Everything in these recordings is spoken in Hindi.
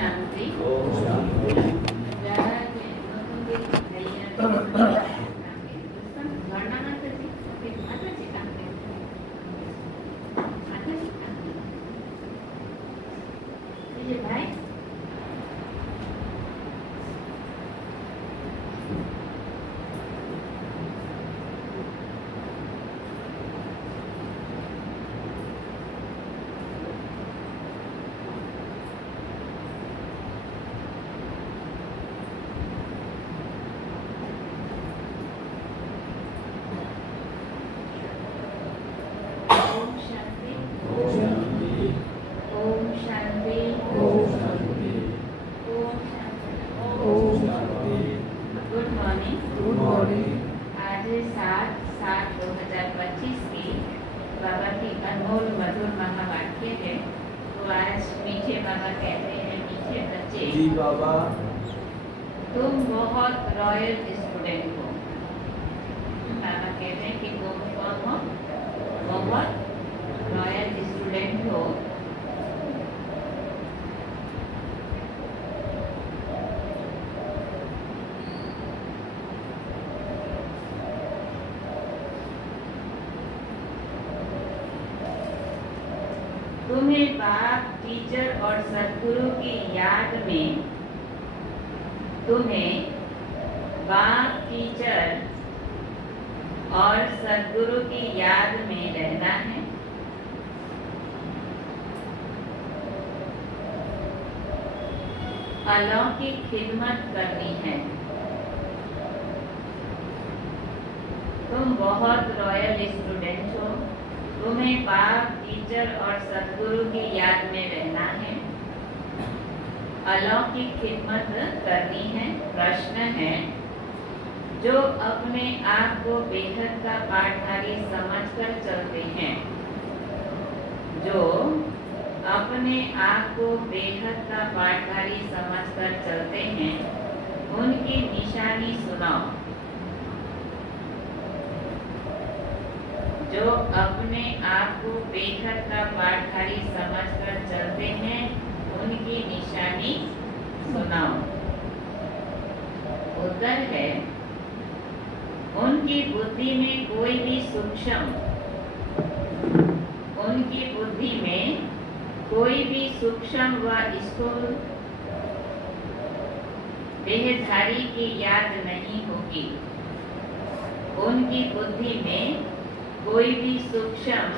शांति। भाई जी बाबा, तुम बहुत रॉयल स्टूडेंट हो। बाबा कहते हैं कि तुम कौन हो? बहुत रॉयल स्टूडेंट हो। तुम्हें बाप, टीचर और सद्गुरु की याद में तुम्हें बाप, टीचर और सद्गुरु की याद में रहना है। अलौकिक खिदमत करनी है। तुम बहुत रॉयल स्टूडेंट हो। तुम्हें बाप, टीचर और सद्गुरु की याद में रहना है। अलौकिक खिदमत करनी है। प्रश्न है, जो अपने आप को बेहद का पाठधारी समझकर चलते हैं, जो अपने आप को बेहद का पाठधारी समझकर चलते हैं, उनकी निशानी सुनाओ। जो अपने आप को बेहद का पाठधारी समझकर चलते हैं, उनकी निशानी सुनाओ। उत्तर है, उनकी बुद्धि में कोई भी सूक्ष्म व स्थूल देहधारी की याद नहीं होगी। उनकी बुद्धि में कोई भी सूक्ष्म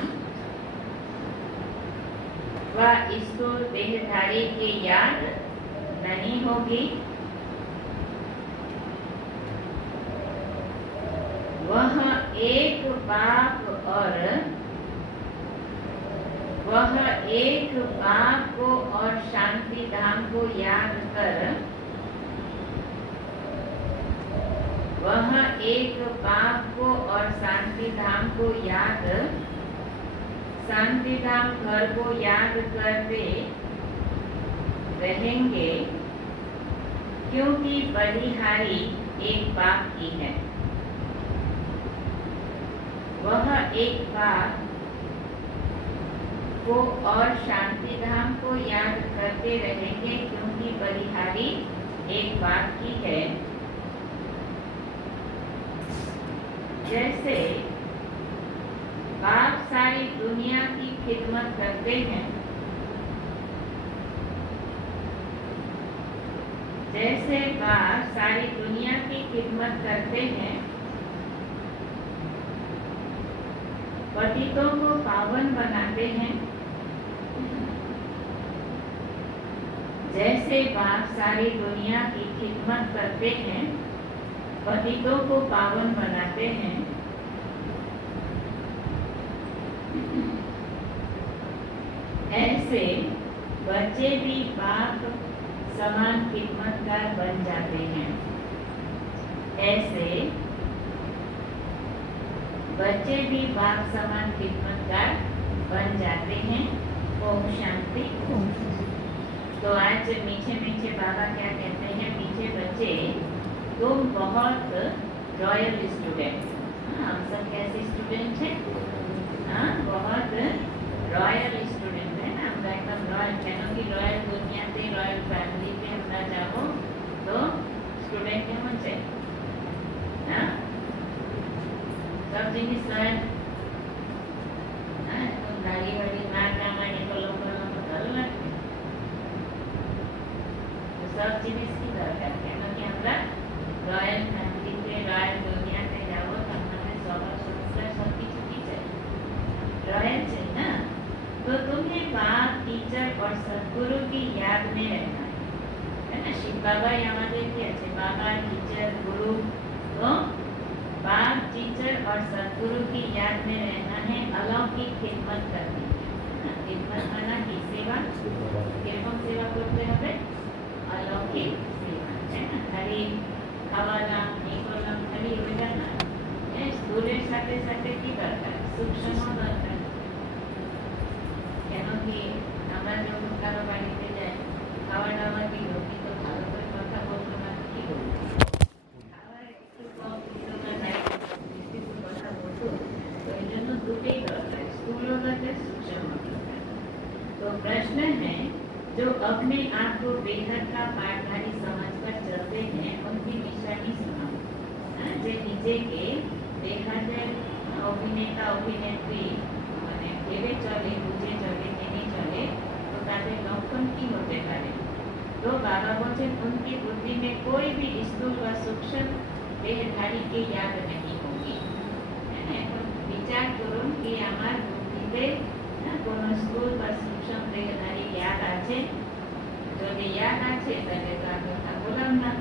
व स्थूल देहधारी की याद नहीं होगी। वह एक बाप को और शांति धाम को याद कर, वह एक बाप को और शांति धाम को याद, शांति धाम घर को याद करते रहेंगे, क्योंकि बलिहारी एक बाप की है। वह एक बाप को और शांति धाम को याद करते रहेंगे, क्योंकि बलिहारी एक बाप की है। जैसे बाप सारी दुनिया की खिदमत करते हैं, जैसे बाप सारी दुनिया की खिदमत करते हैं, पतितों को पावन बनाते हैं, जैसे बाप सारी दुनिया की खिदमत करते हैं, पतितों को पावन बनाते हैं, ऐसे बच्चे भी बाप समान खिदमतगार बन जाते हैं। ऐसे बच्चे भी बाप समान खिदमतगार बन जाते हैं। ओम शांति। तो आज मीठे मीठे बाबा क्या कहते हैं? मीठे बच्चे, तुम बहुत रॉयल स्टूडेंट। हम सब कैसे स्टूडेंट हैं? बहुत रॉयल स्टूडेंट है ना। एकदम रॉयल की रॉयल दुनिया से रॉयल फैमिली पे हमरा जाओ तो स्टूडेंट केमन छे हां सब जिनिस रॉयल हां तो गाड़ी वाली मार का माने को लोग तो डर लगते तो सब जिनिस की दरकार है कि हमरा रॉयल फैमिली पे रॉयल दुनिया से जाओ तो हमारे स्वभाव संस्कार सब की चीज है रॉयल है ना तो तुम्हें बाप टीचर और सद्गुरु की याद में रहना है ना शिव बाबा हमारे क्या है बाबा टीचर गुरु तो बाप टीचर और सद्गुरु की याद में रहना है अलौकिक खिदमत करनी है खिदमत माना की सेवा केवल सेवा करते हैं अलौकिक सेवा है ना खाली खावाना निकोलम खाली होगा ना ये स्कूले साथे साथे की दरकार सूक्ष्म दरकार कि আমরা যখন কারো বাড়িতে যাই খাওয়া দাওয়া দিল কিন্তু ভালো করে কথা বলতো না কি করব খাওয়ার একটু কম দিল না নাই কিছু কথা বলতো তো এই জন্য দুটোই দরকার স্কুलों का शिक्षण तो प्रश्न है जो अपने आप को बेहद का पाठधारी समझकर चलते हैं उनकी निशानी सुनाओ जो नीचे के देखा जाए अभिनेता अभिनेत्री माने केवे चले बुझे चले चले तो ताদের লক্ষণ কি হতে পারে तो बाबा बोलते उनकी बुद्धि में कोई भी स्थूल व सूक्ष्म देहधारी की याद नहीं होगी है ना तो विचार करूं कि हमार बुद्धिते ना कोनो स्थूल व सूक्ष्म देहधारी याद आछे যদি याद आछे तले तो आगे बोलम ना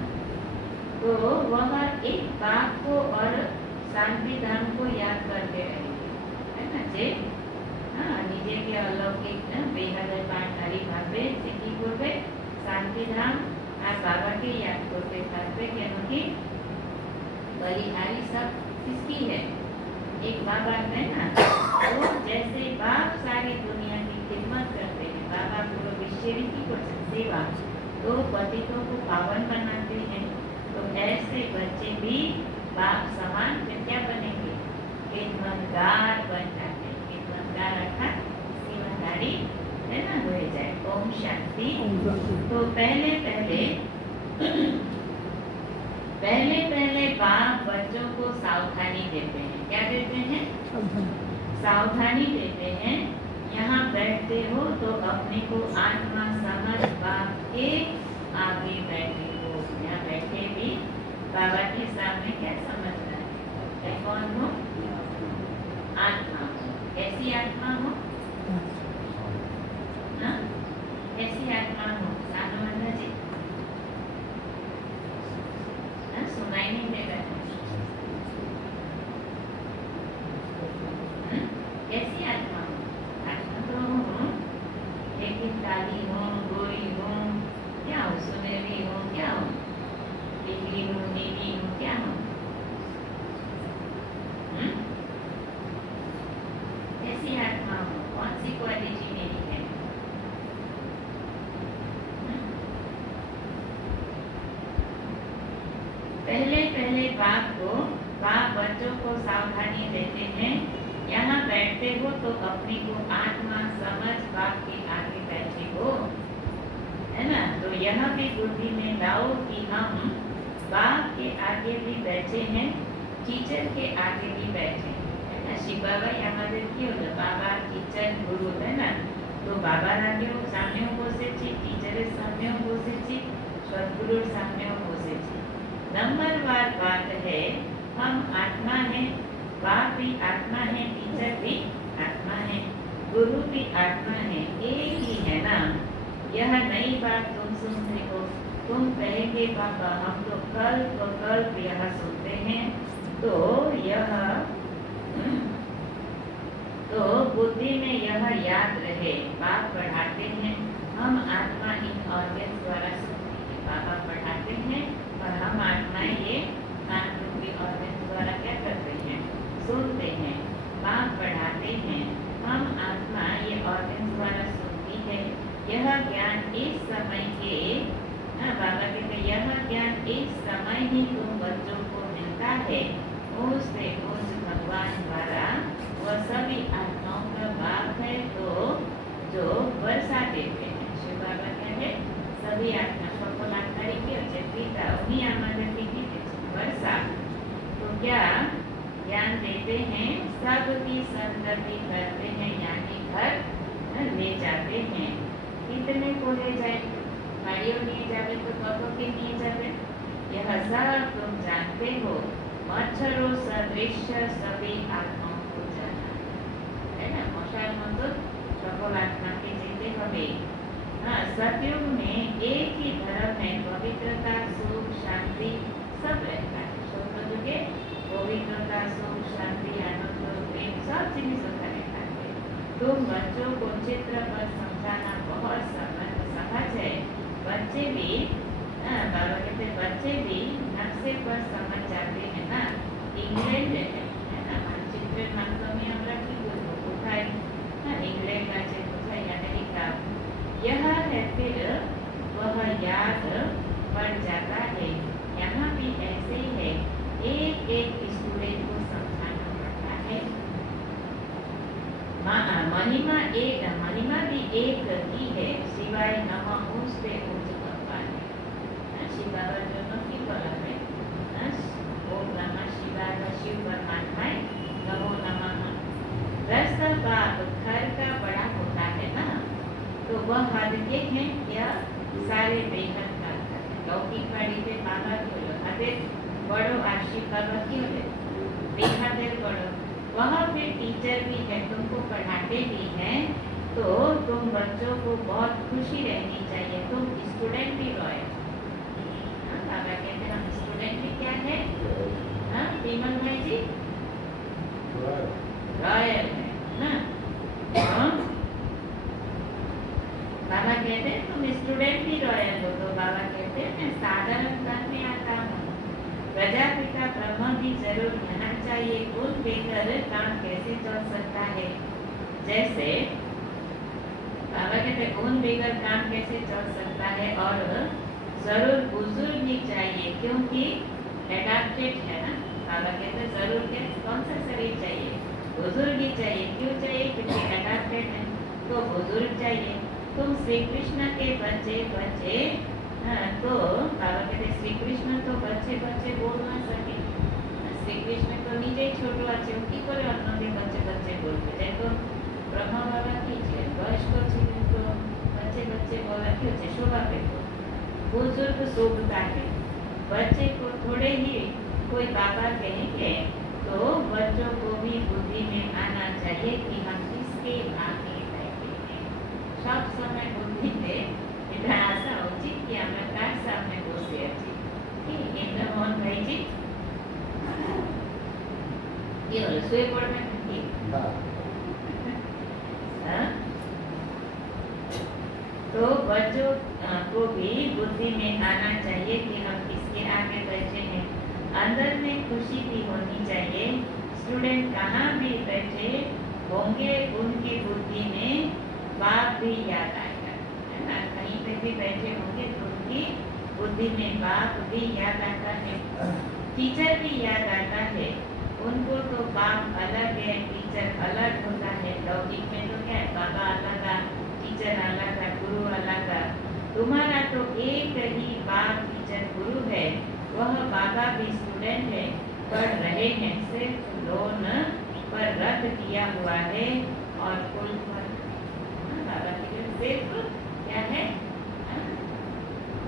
तो वह एक बाप को और शांति धाम को याद करते रहेंगे है ना जे निजे के अलौकिक बेहद पाठधारी भावे से की करबे शांति धाम और बाबा के याद करते थाकबे क्योंकि बलिहारी सब किसकी है एक बाबा है ना वो जैसे बाप सारी दुनिया की खिदमत करते हैं बाबा पूरा विश्व की सेवा तो पतितों को पावन बनाते हैं तो ऐसे बच्चे भी बाप समान क्या बनेंगे खिदमतगार बन जाते हैं खिदमतगार अर्थात सेवादारी है ना हो जाए ओम शांति तो पहले बाप बच्चों को सावधानी देते हैं क्या देते हैं सावधानी देते हैं यहाँ बैठते हो तो अपने को आत्मा समझ बाप के आगे बैठे हो यहाँ बैठे भी बाबा के सामने क्या समझना है कौन हो आत्मा कैसी आत्मा हो कैसी आत्मा हो साधु माता जी सुनाई नहीं दे रहा कैसी आत्मा हो आत्मा तो हूँ लेकिन काली हूँ गोरी हूँ क्या हूँ सुनहरी हूँ क्या हूँ डिग्री हूँ नीली हूँ क्या हूँ कैसी आत्मा हो कौन सी क्वालिटी मेरी है पहले बाप बच्चों को सावधानी देते हैं यहाँ बैठते हो तो अपने को आत्मा समझ बाप के आगे बैठे हो है ना तो यह भी बुद्धि में लाओ कि हम बाप के आगे भी बैठे हैं टीचर के आगे भी बैठे है ना शिव बाबा हमारे की होता बाबा टीचर गुरु है ना तो बाबा आगे सामने बसे टीचर सामने बसे सदगुरु सामने बसे नंबरवार बात है हम आत्मा है बाप भी आत्मा है टीचर भी आत्मा है गुरु भी आत्मा है एक ही है ना यह नई बात तुम सुनते हो तुम कहेंगे बाबा हम तो कल्प यह सुनते हैं तो यह तो बुद्धि में यह याद रहे बाप पढ़ाते हैं हम आत्मा इन ऑर्गन द्वारा सुनते हैं बाबा पढ़ाते हैं और हम आत्माएं ये कान रूपी ऑर्गन द्वारा क्या करते हैं सुनते हैं बाप पढ़ाते हैं हम आत्मा ये ऑर्गन द्वारा सुनती है यह ज्ञान इस समय के बाबा कहते यह ज्ञान इस समय ही तुम बच्चों को मिलता है उस भगवान द्वारा वह सभी आत्माओं का बाप है तो जो वर्षा देते हैं। शिव बाबा कहते सभी आत्मा সকল आत्मारी की হচ্ছে পিতা, उन्हीं আমাদেরকে কি দিচ্ছেন वर्षा। तो क्या ज्ञान देते हैं, सबकी संतति करते हैं, यानी घर ले जाते हैं। कितने को ले जाए, गाड़ियों लिए जावे तो कब के लिए जावे, यह सब तुम जानते हो। मच्छरों सदृश सभी आत्माओं को जाना है ना, मशाल मतलब सकल आत्मा के जीते हमें। हाँ, सतयुग में एक ही धर्म में पवित्रता, सुख, शांति सब रहता है। सतयुग के पवित्रता, सुख, शांति, आनंद, प्रेम सब चीज होता रहता है। तुम बच्चों को चित्र पर समझाना बहुत सहज है। बच्चे भी बाबा कहते बच्चे भी नक्शे पर समझ जाते हैं ना। इंग्लैंड है ना, मानचित्र माध्यम আমরা কি করব, কোথায় না इंग्लैंड আছে, কোথায় अमेरिका, यह है फिर वह याद पड़ जाता है। यहाँ भी ऐसे ही है, एक एक स्टूडेंट को समझाना पड़ता है। महिमा भी एक ही है, सिवाय नमः उससे उच्च भगवान है। शिव बाबा जो की बोला है, ओम नमः शिवाय, शिव परमात्मा नमो नमः। रस बाप घर का बड़ा होता है ना, तो वह हद के हैं या सारे बेहद का है। लौकिक वाली पे बाबा क्यों हदे बड़ो, आशिक बाबा क्यों है बेहद बड़ो। वह फिर टीचर भी है, तुमको पढ़ाते भी हैं, तो तुम बच्चों को बहुत खुशी रहनी चाहिए। तुम स्टूडेंट भी रॉयल, बाबा कहते हैं हम स्टूडेंट भी क्या है, हाँ विमल भाई जी रॉयल है ना। बाबा कहते हैं तुम स्टूडेंट भी रॉयल हो, तो बाबा कहते हैं मैं साधारण घर में आता हूँ। प्रजापिता ब्रह्म भी जरूर रहना चाहिए, गुण बेकर काम कैसे चल सकता है। जैसे बाबा कहते गुण बेगर काम कैसे चल सकता है, और जरूर बुजुर्ग भी चाहिए, क्योंकि एडाप्टेड है ना। बाबा कहते जरूर के कौन सा शरीर चाहिए, बुजुर्ग ही चाहिए। क्यों चाहिए, क्योंकि एडाप्टेड है, तो बुजुर्ग चाहिए। तुम श्री कृष्ण के बच्चे बच्चे, तो बाबा कहते श्री कृष्ण तो बच्चे बच्चे बोल ना सके। श्री कृष्ण तो निजे छोटो আছে, কি করে অন্যদের बच्चे बच्चे बोलते যায়। तो ब्रह्मा बाबा की ছিলেন বয়স্ক ছিলেন, तो बच्चे बच्चे बोला কি হচ্ছে शोभा पे। बुजुर्ग शोभता है, बच्चे को थोड़े ही कोई बाबा कहेंगे, तो बच्चों को भी बुद्धि में आना चाहिए कि हम किसके आगे बैठे हैं। सब समय बुद्धि में এটা আসা উচিত কি আমরা কার সামনে বসে আছি। ঠিক এটা মন ভাইজি কি হলো, শুয়ে পড়বেন নাকি? तो बच्चों को भी बुद्धि में आना चाहिए कि हम किसके आगे बैठे हैं। अंदर में खुशी भी होनी चाहिए। स्टूडेंट कहाँ भी बैठे होंगे, उनकी बुद्धि में बाप भी याद आएगा, है ना। कहीं पे भी बैठे होंगे तो उनकी बुद्धि में बाप भी याद आता है, टीचर भी याद आता है। उनको तो बाप अलग है, टीचर अलग होता है। लौकिक में तो क्या है, बाबा अलग, टीचर अलग, गुरु अलग। तुम्हारा तो एक ही बाप टीचर गुरु है, वह बाबा भी स्टूडेंट है, पढ़ रहे हैं। सिर्फ लोन पर रद्द किया हुआ है और कुल पर बाबा के सिर्फ क्या है,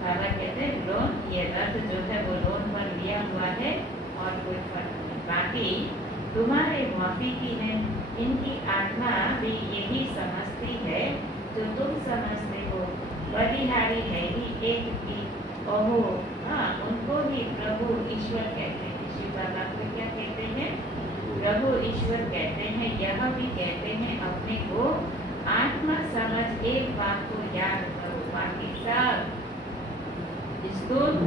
बाबा कहते हैं लोन, ये रद्द जो है वो लोन पर लिया हुआ है और कोई फर्क नहीं। बाकी तुम्हारे माफी की है, इनकी आत्मा भी यही समझती है जो तुम समझते हो। बलिहारी है ही एक की, ओहो हाँ, उनको ही प्रभु ईश्वर कहते हैं। शिव बाबा को क्या कहते हैं, प्रभु ईश्वर कहते हैं। यह भी कहते हैं अपने को आत्मा समझ एक बात को याद करो, बाकी सब स्थूल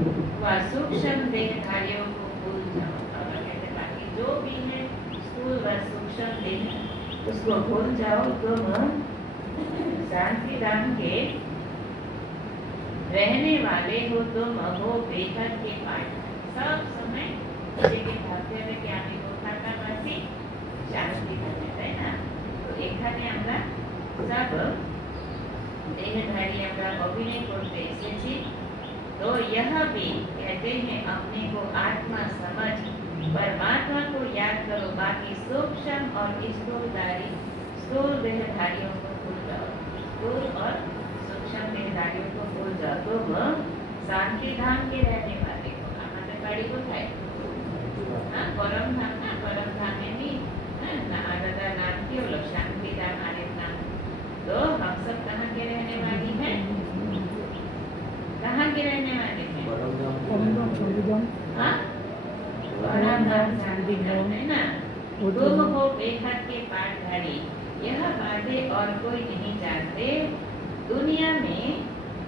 व सूक्ष्म देहधारियों को भूल जाओ। बाबा कहते बाकी जो भी है स्थूल व सूक्ष्म देह उसको भूल जाओ। तुम शांति धाम के रहने वाले हो, तुम हो बेहद के पाठ। सब समय के भाग्य में क्या আমি কোথাকাবাসী শান্তি থাকে, তাই না। তো এখানে আমরা सब देहधारी अपना अभिनय करते एसेছি, तो यह भी कहते हैं अपने को आत्मा समझ परमात्मा को याद करो, बाकी सूक्ष्म और स्थूल देहधारियों को भूल जाओ, स्थूल और सूक्ष्म देहधारियों को भूल जाओ। तुम शांति धाम के रहने वाले हो। हमारे गाड़ी को थाय परम धाम ना, परम धाम में भी आदा नाम की लोग शांति धाम आने नाम। तो हम सब कहाँ के रहने वाली हैं? कहाँ के रहने वाले हैं? हाँ, परम धाम शांति धाम है ना। तुम हो बेहद के पाठधारी, यह बातें और कोई नहीं जानते।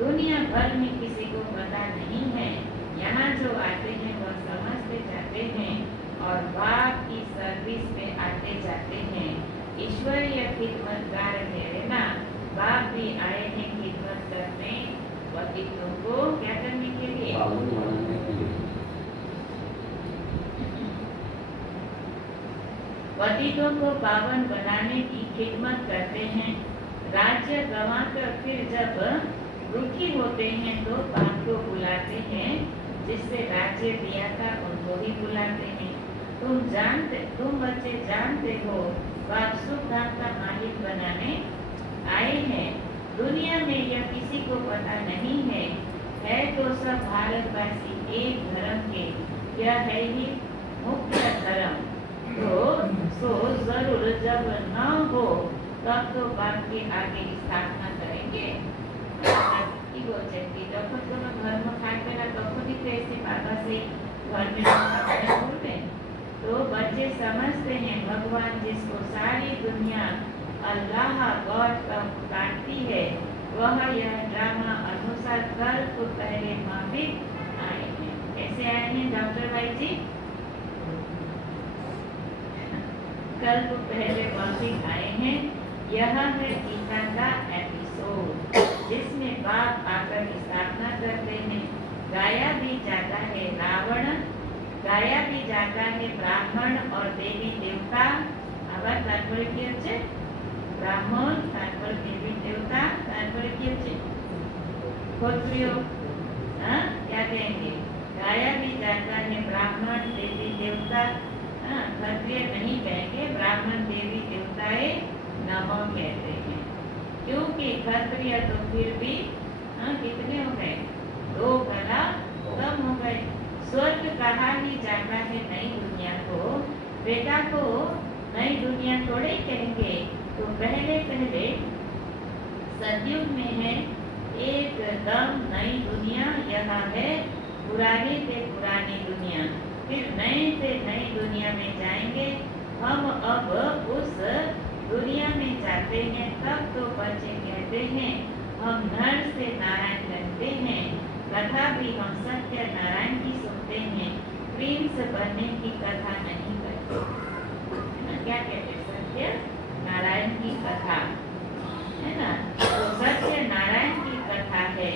दुनिया भर में किसी को पता नहीं है। यहाँ जो आते हैं वह समझते जाते हैं और बाप की सर्विस में आते जाते हैं। ईश्वरीय खिदमतगार मेरे ना, बाप भी आए हैं खिदमत करने, पतितों को क्या करने के लिए? पतितों को पावन बनाने की खिदमत करते हैं। राज्य गंवाकर फिर जब दुखी होते हैं तो बाप को बुलाते हैं, जिससे राज्य दिया था उनको ही बुलाते हैं। तुम बच्चे जानते हो बाप सुख धाम का मालिक बनाने आए हैं। दुनिया में यह किसी को पता नहीं है तो सब भारतवासी एक धर्म के, क्या है ही मुख्य धर्म। तो जरूर जब न हो तब तो बाप के आगे स्थापना करेंगे। की बोलते कि जब तुम धर्म खाते ना तब ही कैसे बाबा से घर में बोलते। तो बच्चे समझते हैं भगवान जिसको सारी दुनिया अल्लाह गॉड का पुकारती है, वह यह ड्रामा अनुसार कल तो पहले माफिक आए हैं। कैसे आए हैं डॉक्टर भाई जी? कल तो पहले माफिक आए हैं। यह है गीता का एपिसोड, जिसमें बाप आकर स्थापना करते हैं। गाया भी जाता है रावण, गाया भी जाता है ब्राह्मण और देवी देवता। আবার তারপরে কি হচ্ছে? ব্রাহ্মণ, তারপর দেवी देवता, তারপরে কি হচ্ছে? क्षत्रिय। क्या कहेंगे? गाया भी जाता है ब्राह्मण देवी देवता, क्षत्रिय नहीं कहेंगे, ब्राह्मण देवी देवताएं नमः कहते हैं। क्योंकि क्षत्रिय तो फिर भी कितने हो गए? 2 कला कम हो गए। स्वर्ग कहा ही जाता है नई दुनिया को। बेटा को नई दुनिया थोड़े कहेंगे। तो पहले सतयुग में है एकदम नई दुनिया, यहाँ है पुरानी से पुरानी दुनिया। फिर नए से नई दुनिया में जाएंगे हम। अब उस दुनिया में जाते हैं तब तो बच्चे कहते हैं हम नर से नारायण बनते हैं। कथा भी हम सत्य नारायण की सुनते हैं, प्रिंस बनने की कथा नहीं करते। क्या कहते हैं? सत्य नारायण की कथा है ना। तो सत्य नारायण की कथा है,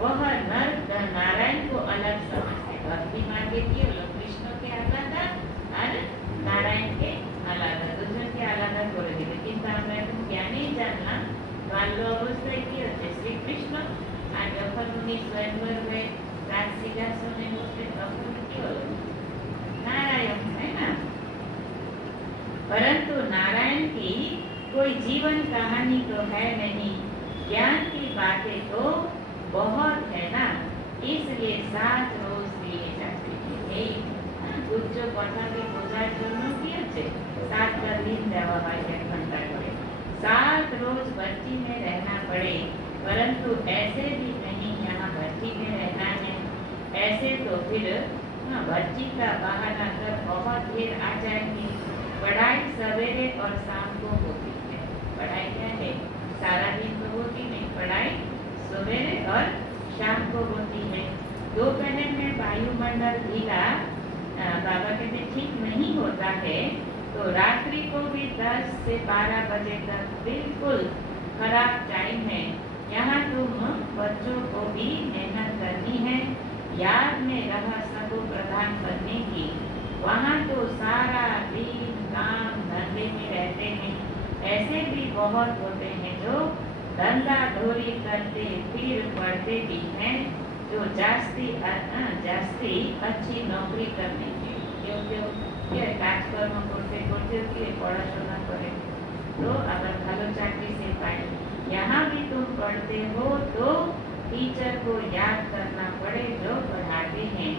वह नर नारायण को अलग समझते। भक्ति मार्गे की कृष्ण के अलग और नारायण के अलग, दूसरे के अलग করে দিবে। কিন্তু আমরা এখন জ্ঞানেই জানলাম বাল্য অবস্থায় কি হচ্ছে শ্রীকৃষ্ণ, আর যখন উনি স্বয়ংবর হয়ে রাজ সিংহাসনে বসলেন তখন কি হলো? नारायण है ना। परंतु नारायण की कोई जीवन कहानी तो है नहीं, ज्ञान की बातें तो बहुत है ना, इसलिए 7 रोज दिए जाते हैं। उच्च कथा के बोझार জন্য কি আছে 7টা दिन দেওয়া হয় 1 घंटा করে। 7 रोज भट्टी में रहना पड़े, परंतु ऐसे भी नहीं यहाँ भट्टी में रहना है। ऐसे तो फिर भट्टी का बहाना कर बहुत देर आ जाएंगे। पढ़ाई सवेरे और शाम को होती है। पढ़ाई क्या है? सारा दिन तो होती नहीं, पढ़ाई सवेरे और शाम को होती है। दोपहर में वायुमंडल ढीला, बाबा कहते ठीक नहीं होता है, तो रात्रि को भी 10 से 12 बजे तक बिल्कुल खराब टाइम है। यहाँ तुम बच्चों को भी मेहनत करनी है, याद में रहा सब प्रदान करने की। वहाँ तो सारा दिन काम धंधे में रहते हैं। ऐसे भी बहुत होते हैं जो धंधा ढोरी करते फिर पढ़ते भी हैं, जो जास्ती अच्छी नौकरी करने के কাজকর্ম করতে করতে पढ़ाशोना करे तो अगर भालो चाकरी से पाए। यहाँ भी तुम पढ़ते हो तो टीचर को याद करना पड़े जो पढ़ाते हैं।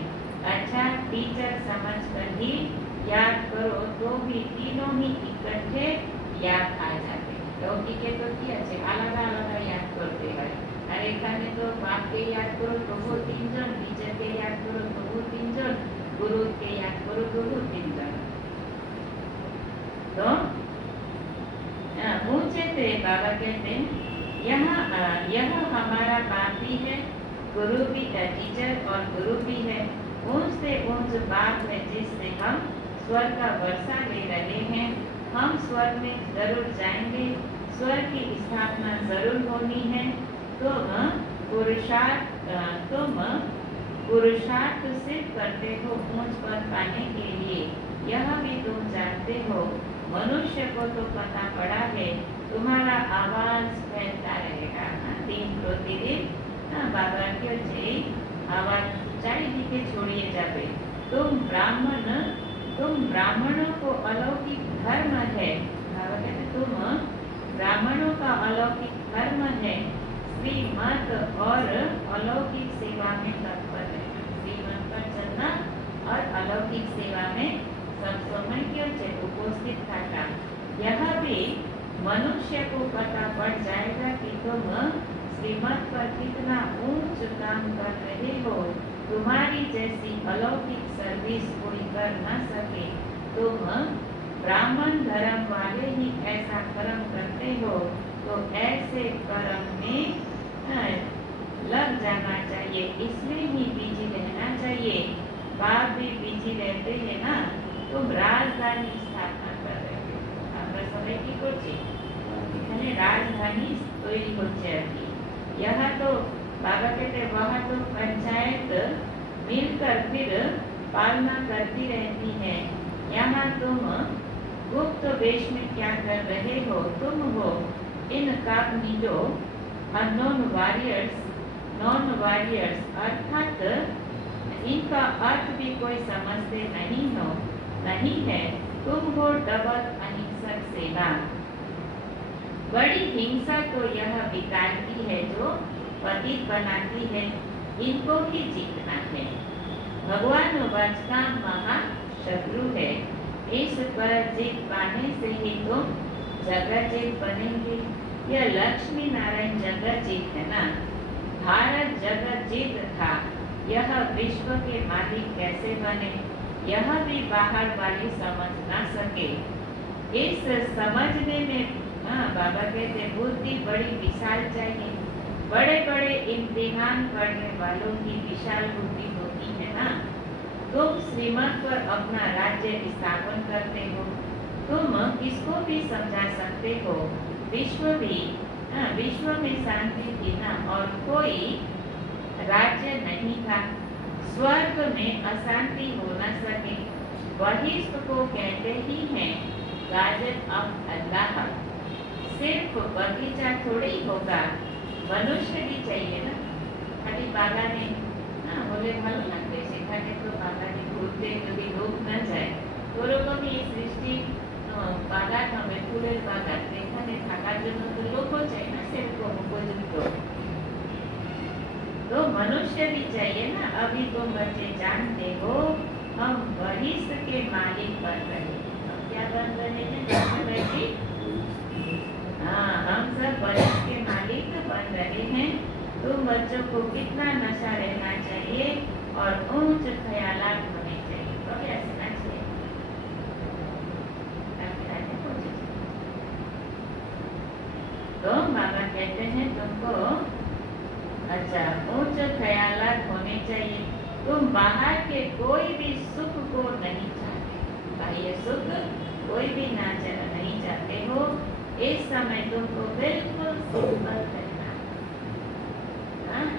अच्छा टीचर समझ कर ही याद करो तो भी तीनों ही इकट्ठे याद आ जाते हैं। लौकिके तो क्या है अलग अलग याद करते हैं। अरे एखाने तो बाप के याद करो तो वो 3 जन, टीचर के याद करो तो वो 3 जन, गुरु के याद करो तो वो 3 जन। तो पूछे थे बाबा कहते हैं यह हमारा बाप भी है, गुरु भी है, टीचर और गुरु भी है। ऊंच से ऊंच बाप है जिससे हम स्वर्ग का वर्षा ले रहे हैं। हम स्वर्ग में जरूर जाएंगे, स्वर्ग की स्थापना जरूर होनी है। तुम पुरुषार्थ सिद्ध करते हो ऊंच पद पाने के लिए। यह भी तुम जानते हो। मनुष्य को तो पता पड़ा है तुम्हारा आवाज फैलता रहेगा। 3 प्रतिदिन बाबा क्यों छे आवाज चारिदिके छोड़िए जाबे। तुम ब्राह्मणों को अलौकिक धर्म है। बाबा कहते तुम ब्राह्मणों का अलौकिक धर्म है। श्रीमत और अलौकिक सेवा में तत्पर रहना। श्रीमत पर चलना और अलौकिक सेवा में सब समय क्यों उपस्थित था। यह भी मनुष्य को पता पड़ जाएगा कि तुम श्रीमत पर कितना ऊंच काम कर रहे हो। तुम्हारी जैसी अलौकिक सर्विस कोई कर न सके। तुम ब्राह्मण धर्म वाले ही ऐसा कर्म करते हो तो ऐसे कर्म में लग जाना चाहिए। इसमें ही बिजी रहना चाहिए। बाप भी बिजी रहते हैं ना। तुम राजधानी स्थापना कर रहे हो। আমরা সবাই কি করছি এখানে রাজধানী তৈরি হচ্ছে আর কি। यह तो बाबा कहते वहाँ तो पंचायत मिलकर फिर पालना करती रहती है। यहाँ तुम गुप्त वेश में क्या कर रहे हो। तुम हो इनकॉग्निटो अननोन वॉरियर्स अर्थात इनका अर्थ भी कोई समझते नहीं है। तुम हो डबल अहिंसक सेना। बड़ी हिंसा तो यह बिताती है जो पतित बनाती है। इनको ही जीतना है। भगवान वच का महाशत्रु है। इस पर जीत पाने से ही तुम जगजीत बनेंगे। यह लक्ष्मी नारायण जगजीत है ना। भारत जगजीत था। यह विश्व के मालिक कैसे बने यह भी बाहर वाली समझ ना सके। इस समझने में बाबा कहते बुद्धि बड़ी विशाल चाहिए। बड़े बड़े इम्तिहान पढ़ने वालों की विशाल बुद्धि होती है ना। तुम श्रीमत पर अपना राज्य स्थापन करते हो। तुम किसको भी समझा सकते हो। विश्व में शांति थी ना और कोई राज्य नहीं था। स्वर्ग में अशांति हो न सके। वही को कहते ही हैं गार्डन ऑफ अल्लाह। सिर्फ बगीचा थोड़ी होगा, मनुष्य भी चाहिए ना। खाली बागाने बोले ভালো লাগবে সেখানে তো বাগানে ঘুরতে যদি লোক না যায় ওরকমই এই সৃষ্টি বাগান হবে ফুলের বাগান। এখানে থাকার জন্য তো লোকও চাই না সেরকম উপযুক্ত। तो मनुष्य भी चाहिए ना। अभी तुम बच्चे जानते हो हम वरिष्ठ के मालिक बन रहे हैं। हम क्या बन रहे हैं बैठी? हाँ हम सब वरिष्ठ के मालिक बन रहे हैं। तुम बच्चों को कितना नशा रहना चाहिए और ऊंच ख्यालात होने चाहिए। तो ऐसे ना चाहिए। तो बाबा कहते हैं तुमको अच्छा ऊंच ख्यालात होने चाहिए। तुम बाहर के कोई भी सुख को नहीं चाहते। बाह्य सुख कोई भी नहीं चाहते हो। इस समय तुमको बिल्कुल सिंपल रहना।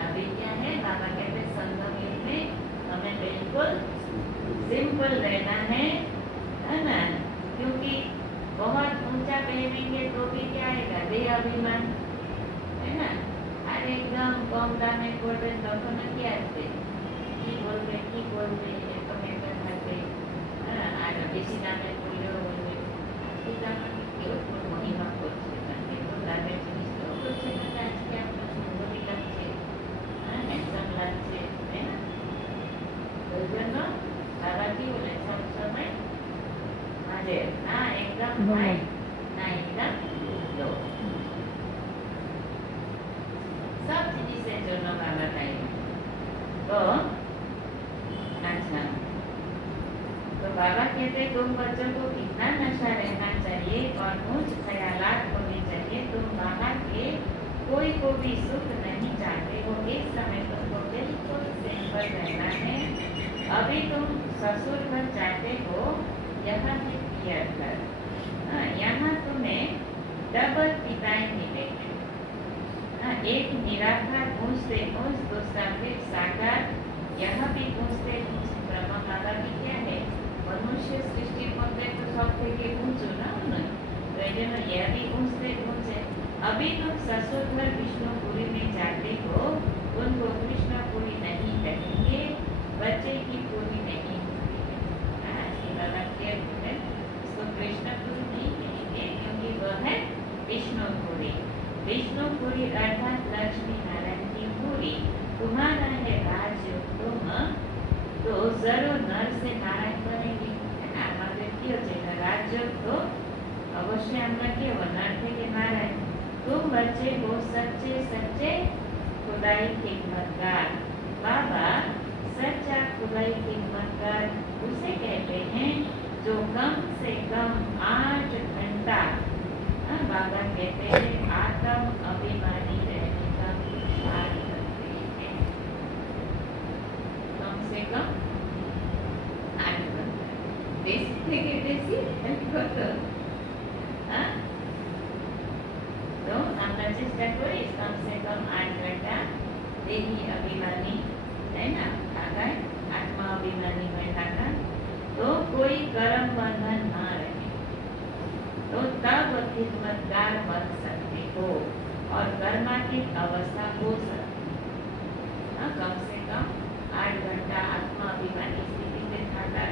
अभी क्या है बाबा कहते संगम युग में हमें बिल्कुल सिंपल रहना है ना। क्योंकि बहुत ऊंचा पहनेंगे तो भी क्या आएगा देह अभिमान। कम दामे করবেন তখন কি আসবে, কি বলবে এরকম একটা থাকবে। আর বেশি দামে করলেও বলবে এটা আমাকে কেউ মহিমা করছে না, এত দামের জিনিস তো করছে না, আজকে আপনার সুন্দরী লাগছে, হ্যান্ডসাম লাগছে, তাই না? ওই জন্য বাবা কি বলে সবসময় মাঝে না একদম হাই না একদম লো, सब जिनिसेर जोन्नो बाबा ताई। तो अच्छा, तो बाबा कहते तुम बच्चों को कितना नशा रहना चाहिए और ऊंच ख्यालात होने चाहिए, तुम बाहर के कोई को भी सुख नहीं चाहते हो, इस समय तुमको बिल्कुल सिंपल रहना है। अभी तुम ससुर घर जाते हो, यहाँ से क्लियर कर, यहाँ तुम्हें डबल पिटाई मिलेगी। एक निराकार ऊंच से ऊंच, दूसरा फिर साकार, यह भी ऊंच से ऊंच। ब्रह्मा बाबा भी क्या है, मनुष्य सृष्टि मध्य तो सब থেকে ऊंचो ना उन्हें, तो यह भी ऊंच से ऊंच है। अभी तुम ससुर घर विष्णुपुरी में जाते हो, उनको कृष्णपुरी नहीं कहेंगे, बच्चे की पूरी नहीं होती है। बाबा क्या है, उसको कृष्णपुरी नहीं कहेंगे क्योंकि वह है विष्णुपुरी। विष्णुपुरी अर्थात लक्ष्मी नारायण की पूरी, तुम्हारा है राज्य, तुम तो जरूर नर से नारायण बनेगी, है ना? हमारे क्यों चाहिए राज्य, तो अवश्य हमरा क्यों नर थे के नारायण। तुम बच्चे हो सच्चे सच्चे खुदाई खिदमतगार। बाबा सच्चा खुदाई खिदमतगार उसे कहते हैं जो कम से कम 8 घंटा, बाबा कहते हैं आत्म अभिमानी रहने का पुरुषार्थ करते हैं। कम से कम 8 घंटा बेसी থেকে বেশি কত, तो আমরা চেষ্টা করি कम से कम 8 घंटा देही अभिमानी, है ना, थाका आत्मा अभिमानी में थाका, तो कोई कर्म बंधन ना रहे, तो तब खिदमतगार बन सकते हो और कर्मातीत अवस्था हो सकती है। कम से कम 8 घंटा आत्मा अभिमानी स्थिति से थाका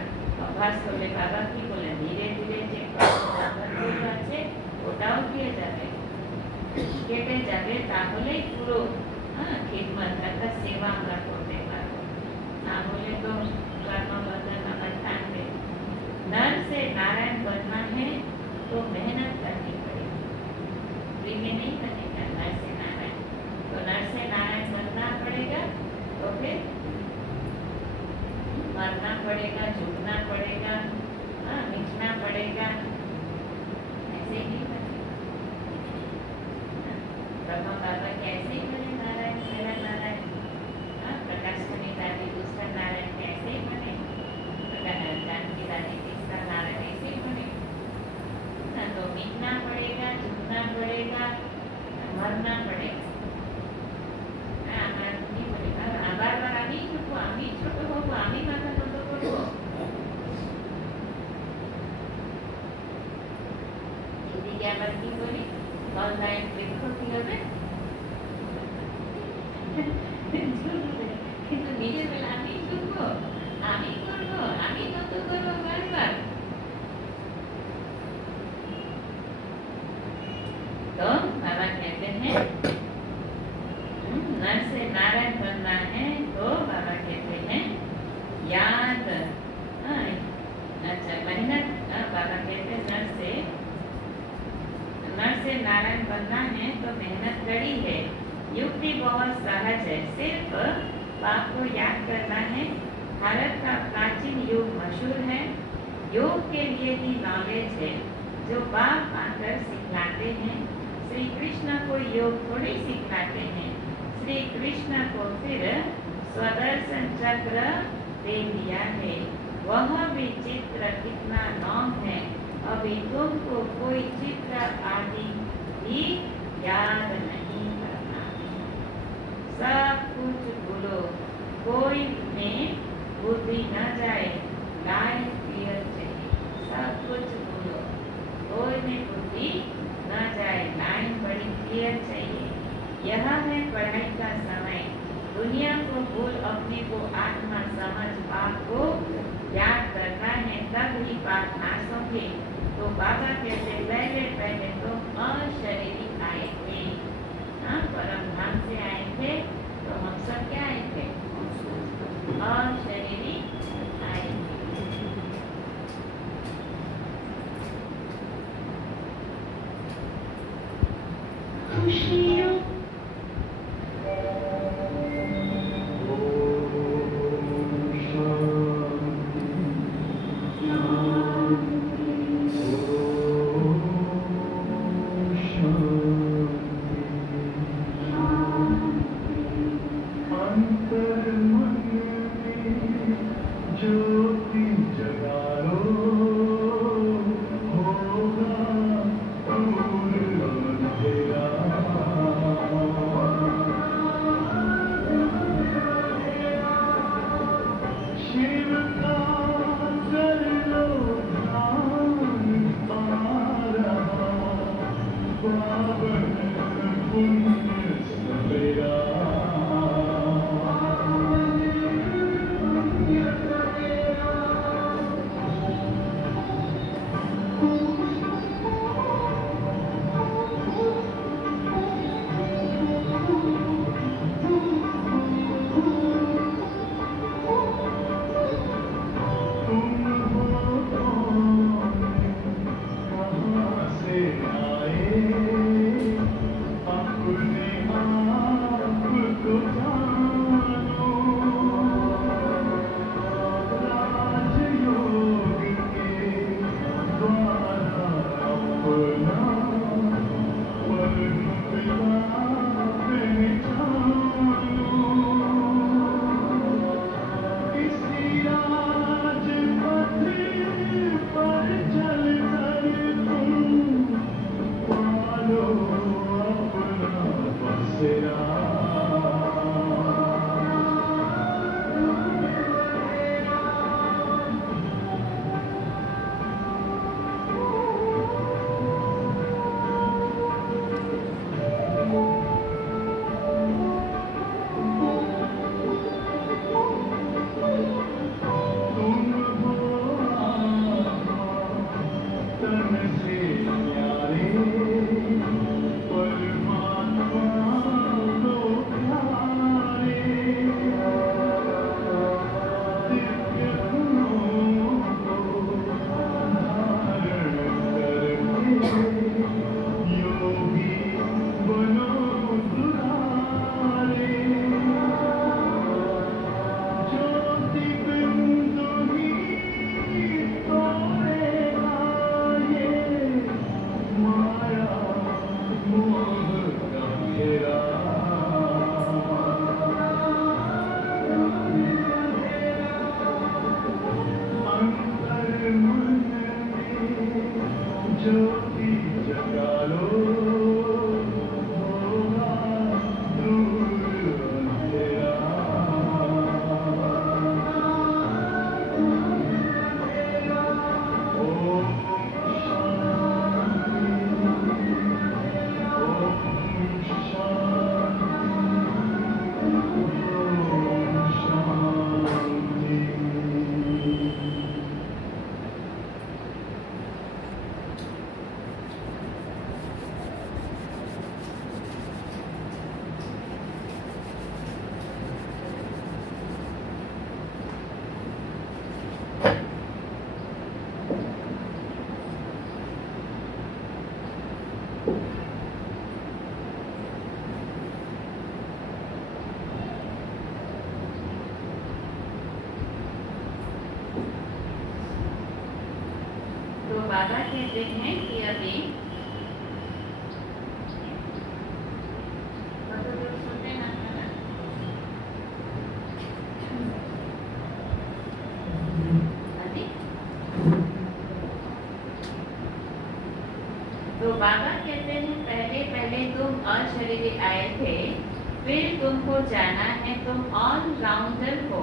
अभ्यास करले बाबा की बोले धीरे धीरे যে কর্মবন্ধন আছে ওটাও কি যাবে, কেটে যাবে, তাহলেই পুরো খিদমত অর্থাৎ সেবা আমরা করতে পারবো, না হলে তো কর্মবন্ধন আমার থাকবে। नर से नारायण बनना है तो मेहनत करनी पड़ेगी, फ्री में नहीं बनेगा नर से नारायण। तो नर से नारायण बनना पड़ेगा, तो फिर मरना पड़ेगा, झुकना पड़ेगा, मिटना पड़ेगा, ऐसे ही बनेगा। ब्रह्मा बाबा कैसे ही बने नारायण, मेरा नारायण, प्रकाश मणि दादी दूसरा नारायण कैसे ही बने, जानकी दादी तीसरा नारायण ऐसे ही बने। तो मिटना पड़ेगा, झुकना पड़ेगा, मरना पड़ेगा। बार बार आमी झुकबो, आमी ছোট হবো, আমি মাথা নত করবো, এদিকে আবার কি করি, অনলাইন বৃক্ষ কি হবে, কিন্তু নিজের বেলা আমি ঝুঁকবো, আমি করবো, আমি নত করবো বারবার। तो बाबा कहते हैं नर से नारायण बनना है, तो बाबा कहते हैं याद, अच्छा मेहनत, बाबा कहते हैं नर से नारायण बनना है तो मेहनत कड़ी है, युक्ति बहुत सहज है, सिर्फ बाप को याद करना है। भारत का प्राचीन युग मशहूर है, योग के लिए ही नॉलेज है जो बाप आकर सिखलाते हैं। श्री कृष्ण को योग थोड़ी सिखलाते हैं, श्री कृष्ण को फिर स्वदर्शन चक्र दे दिया है, वह भी चित्र कितना नाम है, अभी तुमको कोई चित्र आदि भी याद नहीं करना, सब कुछ भूलो, कोई में बुद्धि न जाए, लाइन क्लियर चाहिए, सब कुछ भूलो, कोई में बुद्धि न जाए, लाइन बड़ी क्लियर चाहिए, यह है पढ़ाई का समय। दुनिया को भूल अपने को आत्मा समझ पाप को याद करना है, तब ही पाप नाश होंगे। तो बाबा कहते पहले पहले तो अशरीरी आए थे, परम धाम से आए थे। तो हम सब क्या आए थे? अशरीरी आए थे। खुशियों बाबा कहते हैं कि अभी तो बाबा कहते हैं पहले पहले तुम अशरीरी आए थे, फिर तुमको जाना है तुम ऑलराउंडर हो।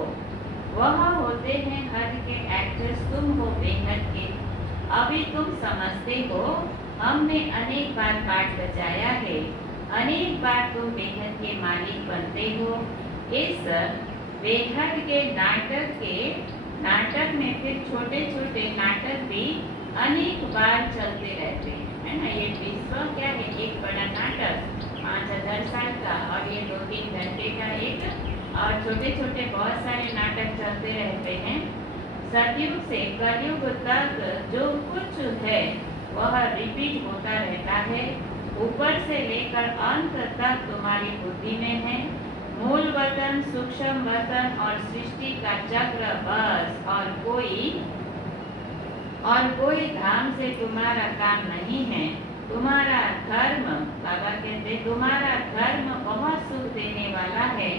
वह होते हैं हर के एक्टर्स, तुम हो बेहद के। अभी तुम समझते हो हमने अनेक बार पाठ बजाया है, अनेक बार तुम बेहद के मालिक बनते हो। इस बेहद के नाटक में फिर छोटे छोटे नाटक भी अनेक बार चलते रहते हैं, है ना। ये विश्व क्या है, एक बड़ा नाटक 5,000 साल का, और ये 2-3 घंटे का एक, और छोटे छोटे बहुत सारे नाटक चलते रहते हैं। सतयुग से कलयुग तक जो कुछ है वह रिपीट होता रहता है। ऊपर से लेकर अंत तक तुम्हारी बुद्धि में है। मूल वतन, सूक्ष्म वतन और सृष्टि का चक्र बस, और कोई धाम से तुम्हारा काम नहीं है। तुम्हारा धर्म, बाबा कहते तुम्हारा धर्म बहुत सुख देने वाला है।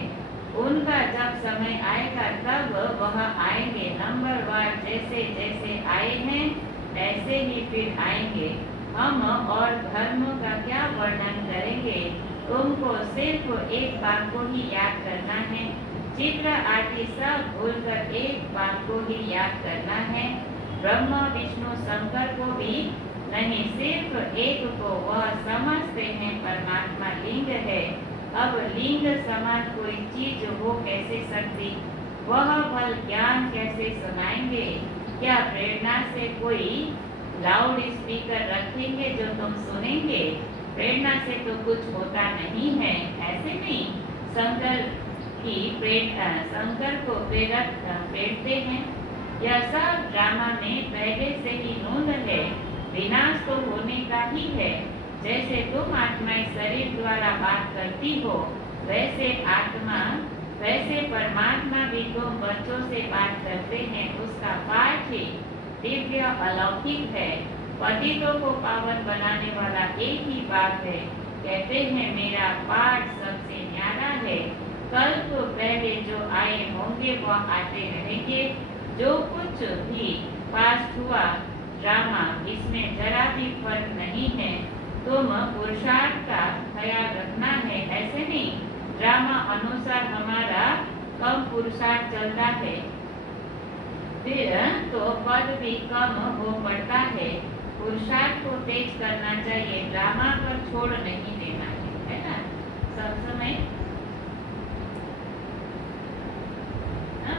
उनका जब समय आएगा तब वह आएंगे, नंबरवार जैसे जैसे आए हैं ऐसे ही फिर आएंगे। हम और धर्म का क्या वर्णन करेंगे। तुमको सिर्फ एक बात को ही याद करना है। चित्र आदि सब भूलकर एक बात को ही याद करना है। ब्रह्मा विष्णु शंकर को भी नहीं, सिर्फ एक को वह समझते हैं परमात्मा लिंग है। अब लिंग समान कोई चीज हो कैसे सकती, वह फल ज्ञान कैसे सुनाएंगे। क्या प्रेरणा से कोई लाउड स्पीकर रखेंगे जो तुम सुनेंगे। प्रेरणा से तो कुछ होता नहीं है, ऐसे नहीं। शंकर को प्रेरते हैं। यह सब ड्रामा में पहले से ही नूंद है। विनाश तो होने का ही है। जैसे तुम आत्माएं शरीर द्वारा बात करती हो, वैसे परमात्मा भी तुम बच्चों से बात करते हैं। उसका पाठ ही दिव्य अलौकिक है। पतितों को पावन बनाने वाला एक ही बात है। कहते हैं मेरा पाठ सबसे न्यारा है। कल तो पहले जो आए होंगे वह आते रहेंगे। जो कुछ भी पास्ट हुआ ड्रामा, इसमें जरा भी फर्क नहीं है। तुम पुरुषार्थ का ख्याल रखना है, ऐसे नहीं। ड्रामा अनुसार हमारा कम पुरुषार्थ चलता है, फिर तो पद भी कम हो पड़ता है। पुरुषार्थ को तेज करना चाहिए, ड्रामा पर छोड़ नहीं देना है ना। सब समय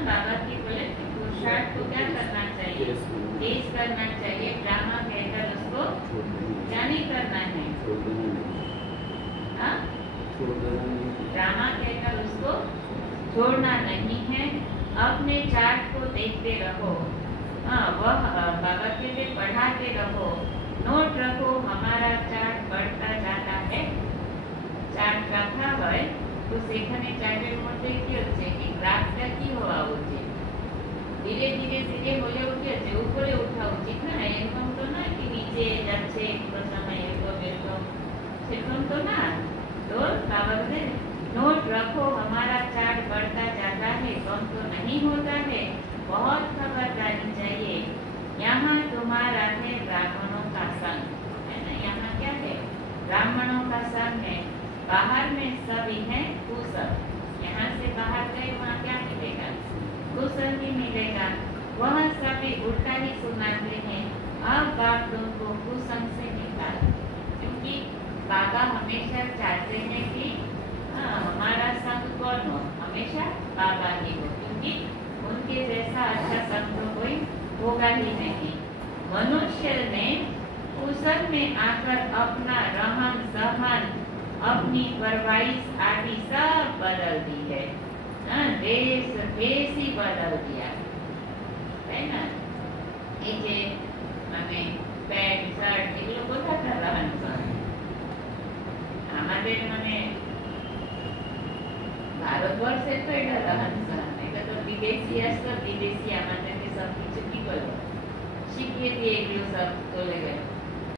बाबा की बोले पुरुषार्थ को क्या करना चाहिए, तेज करना चाहिए। ड्रामा कहकर उसको क्या नहीं करना है, ड्रामा कहकर उसको छोड़ना नहीं है। अपने चार्ट को देखते रहो। वह बाबा के लिए पढ़ाते रहो। नोट रखो, हमारा चार्ट बढ़ता जाता है। चार्ट रखा है तो সেখানে চার্টের মধ্যে কি হচ্ছে, এই গ্রাফটা কি হওয়া উচিত, ধীরে ধীরে ধীরে হলে উঠে যাচ্ছে, উপরে ওঠা উচিত না। এরকম তো না কি নিচে যাচ্ছে একটু সময় এরকম সেরকম তো না। तो बाबा बोले नोट रखो, हमारा चार्ट बढ़ता जाता है, कम तो नहीं होता है। बहुत खबरदारी चाहिए। यहाँ तुम्हारा है ब्राह्मणों का संग, है ना। यहाँ क्या है, ब्राह्मणों का संग है। बाहर में सभी है कुसंग। यहाँ से बाहर गए वहाँ क्या मिलेगा, कुसंग ही मिलेगा। वह सभी उल्टा ही सुनाते हैं। अब बाप तुमको कुसंग से निकाल, क्योंकि बाबा हमेशा चाहते हैं कि हमारा संग कौन हो, हमेशा बाबा ही हो, क्योंकि उनके जैसा अच्छा संग तो कोई होगा ही नहीं। मनुष्य ने कुसंग में आकर अपना रहन सहन, अपनी परवाइश आदि सब बदल दी है। देश ही बदल दिया है ना। ये माने पैंट शर्ट एগুলো কোথাকার रहन सहन, আমাদের মানে ভারতবর্ষের তো এটা रहन सहन, এটা তো বিদেশি আসতো, বিদেশি আমাদেরকে সব কিছু কি করলো, শিখিয়ে দিয়ে এগুলো সব চলে গেল।